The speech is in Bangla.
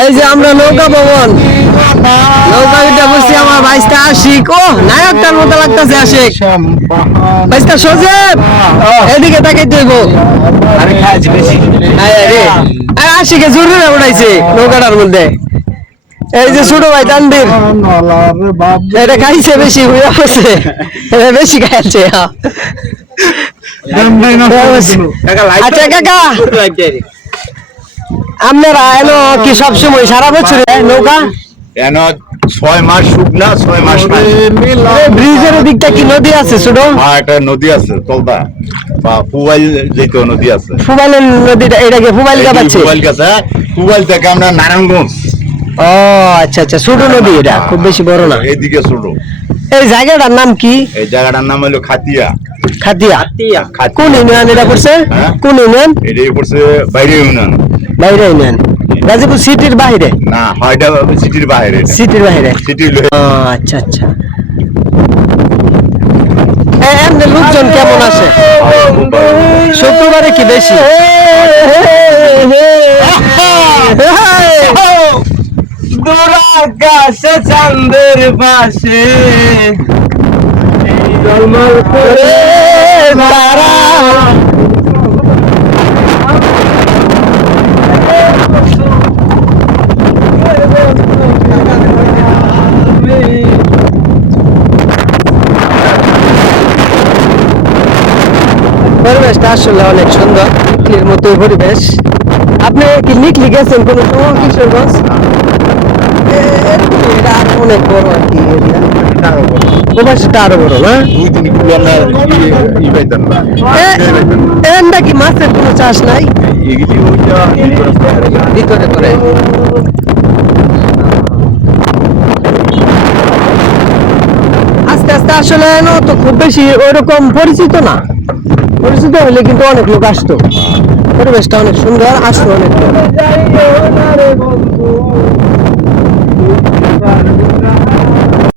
এই যে আমরা নৌকা ভবন নৌকা উঠে বসছি আমার ভাইস্তা আশিক ও নায়কটার মতো লাগতেছে আশিক ভাইস্তা সজেব এদিকে তাকাই দেব আরে খাইছি বেশি আরে আশিকে জরুরি উড়াইছে নৌকাটার মধ্যে এই যে ছোট ভাই তানবীর এটা খাইছে বেশি হয়ে গেছে এটা বেশি খাইছে আচ্ছা কাকা আপনারা এনো কি সবসময় সারা বছর নৌকা কেন 6 মাস শুকনা 6 মাস ব্রিজের দিকটা কি নদী আছে ছোট একটা নদী আছে তলদা বা ফুয়াইল যেতে নদী আছে ফুবাইলের নদীটা এটাকে ফুবাইল গাছে ফুয়াইল গাছে ফুয়াইল থেকে আমরা নারায়ণগঞ্জ ও আচ্ছা আচ্ছা ছোট নদী এটা খুব বেশি বড় না এইদিকে ছোট এই জায়গাটার নাম কি এই জায়গাটার নাম হলো খাতিয়া খাতিয়া কোন ইউনিয়ন এটা পড়ছে কোন ইউনিয়ন এটা পড়ছে বাইরে ইউনিয়ন বাইরে ইউনিয়ন গাজীপুর সিটির বাইরে না হয়টা সিটির বাইরে সিটির বাইরে সিটির আচ্ছা আচ্ছা এমনি লোকজন কেমন আসে শুক্রবারে কি বেশি দুরাকাশে চাঁদের পাশে জলমল করে তারা পরিবেশটা আসলে অনেক সুন্দর নিকলির মতো পরিবেশ আপনি কি নিকলি গেছেন কোনো সময় কিশোরগঞ্জ এটা অনেক বড় আর কি এরিয়া প্রবাসীটা আরো বড় না 2-3 কিলো আমরা ই পাইতাম না এন্ডা কি মাছের কোনো চাষ নাই এগুলি ওইটা ভিতরে করে আস্তে আস্তে আসলে তো খুব বেশি ওইরকম পরিচিত না পরিচিত হলে কিন্তু অনেক লোক আসতো পরিবেশটা অনেক সুন্দর আসতো অনেক লোক